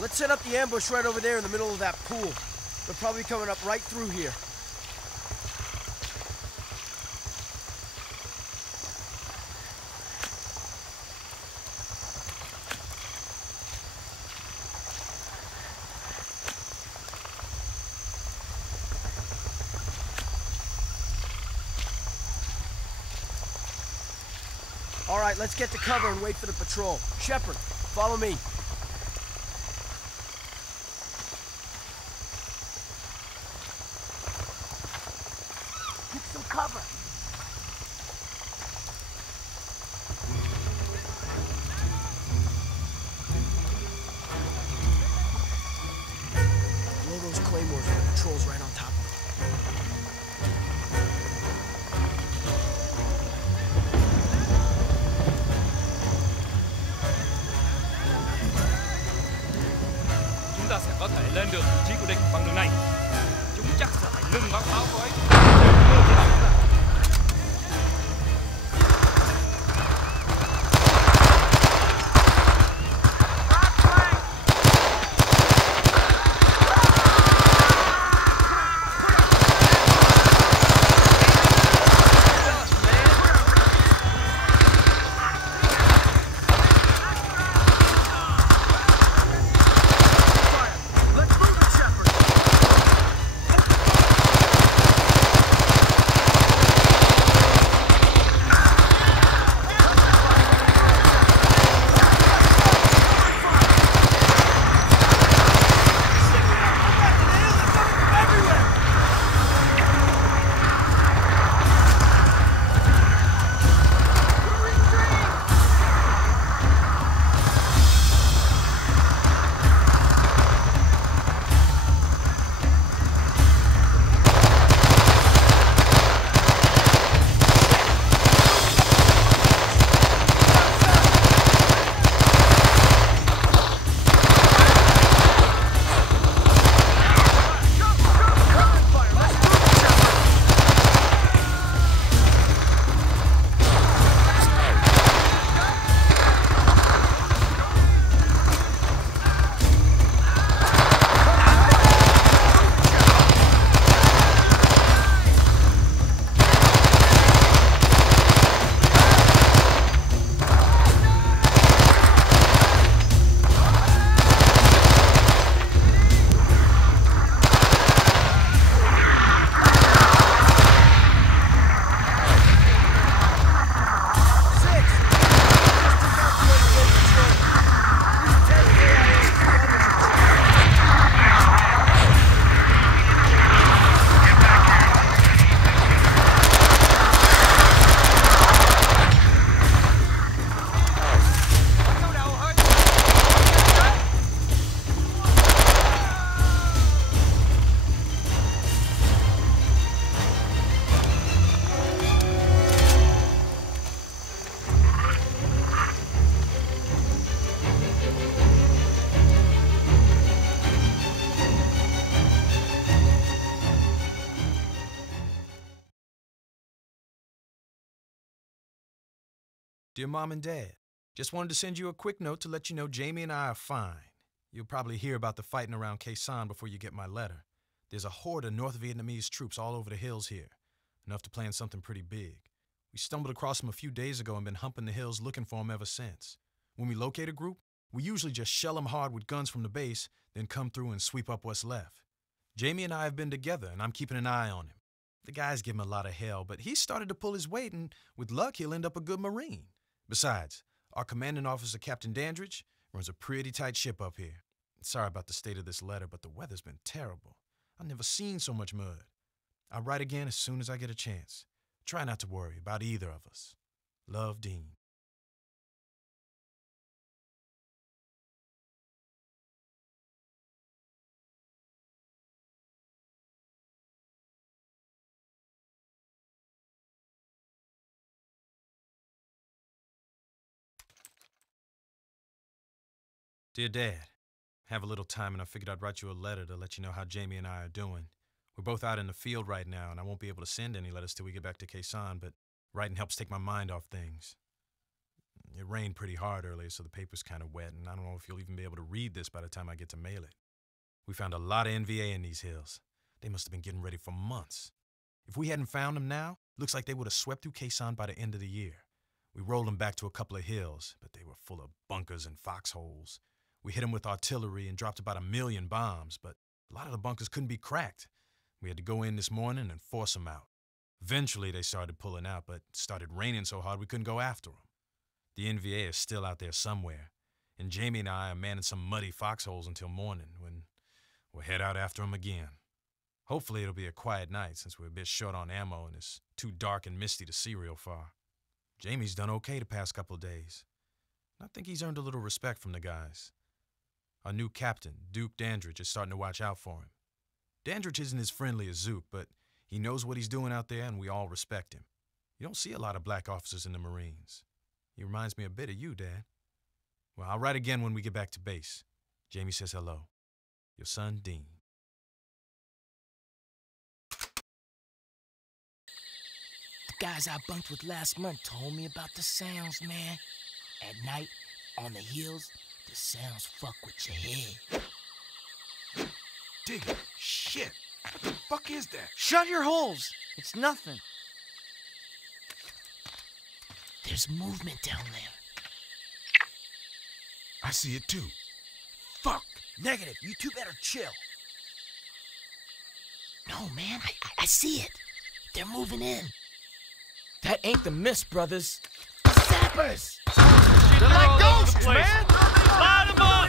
Let's set up the ambush right over there in the middle of that pool. They're probably coming up right through here. All right, let's get to cover and wait for the patrol. Shepard, follow me. Get some cover. Blow those claymores when the patrol's right on top of them. Chúng ta sẽ có thể lên được vị trí của địch bằng đường này. Chúng chắc sẽ phải ngừng bắn pháo khói. Dear Mom and Dad, just wanted to send you a quick note to let you know Jamie and I are fine. You'll probably hear about the fighting around Khe Sanh before you get my letter. There's a horde of North Vietnamese troops all over the hills here, enough to plan something pretty big. We stumbled across them a few days ago and been humping the hills looking for them ever since. When we locate a group, we usually just shell them hard with guns from the base, then come through and sweep up what's left. Jamie and I have been together, and I'm keeping an eye on him. The guys give him a lot of hell, but he's started to pull his weight, and with luck, he'll end up a good Marine. Besides, our commanding officer, Captain Dandridge, runs a pretty tight ship up here. Sorry about the state of this letter, but the weather's been terrible. I've never seen so much mud. I'll write again as soon as I get a chance. Try not to worry about either of us. Love, Dean. Dear Dad, I have a little time and I figured I'd write you a letter to let you know how Jamie and I are doing. We're both out in the field right now and I won't be able to send any letters till we get back to Khe Sanh, but writing helps take my mind off things. It rained pretty hard earlier, so the paper's kind of wet, and I don't know if you'll even be able to read this by the time I get to mail it. We found a lot of NVA in these hills. They must have been getting ready for months. If we hadn't found them now, looks like they would have swept through Khe Sanh by the end of the year. We rolled them back to a couple of hills, but they were full of bunkers and foxholes. We hit them with artillery and dropped about 1 million bombs, but a lot of the bunkers couldn't be cracked. We had to go in this morning and force them out. Eventually, they started pulling out, but it started raining so hard we couldn't go after them. The NVA is still out there somewhere, and Jamie and I are manning some muddy foxholes until morning, when we'll head out after them again. Hopefully, it'll be a quiet night since we're a bit short on ammo and it's too dark and misty to see real far. Jamie's done okay the past couple of days. I think he's earned a little respect from the guys. Our new captain, Duke Dandridge, is starting to watch out for him. Dandridge isn't as friendly as Zook, but he knows what he's doing out there, and we all respect him. You don't see a lot of black officers in the Marines. He reminds me a bit of you, Dad. Well, I'll write again when we get back to base. Jamie says hello. Your son, Dean. The guys I bunked with last month told me about the sounds, man. At night, on the hills, the sounds fuck with your head. Dig it. Shit. What the fuck is that? Shut your holes. It's nothing. There's movement down there. I see it too. Fuck. Negative. You two better chill. No, man, I see it. They're moving in. That ain't the mist, brothers. Sappers! They're like ghosts, man! Light them up!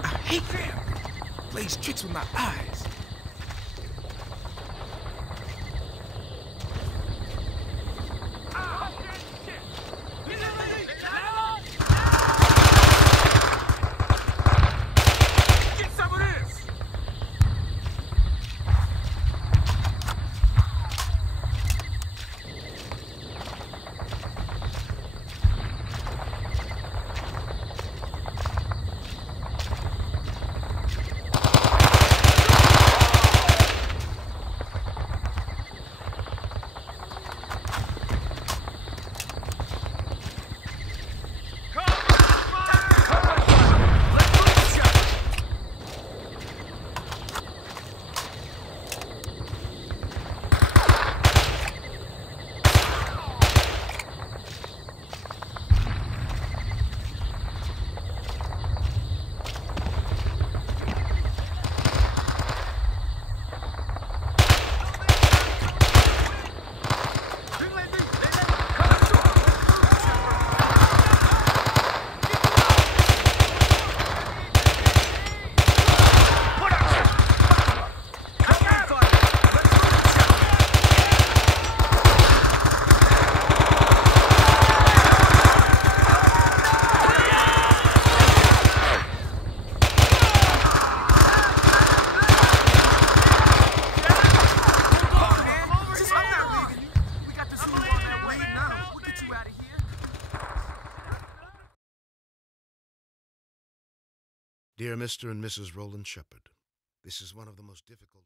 I hate them. Plays tricks with my eyes. Get some of this. Dear Mr. and Mrs. Roland Shepard, this is one of the most difficult...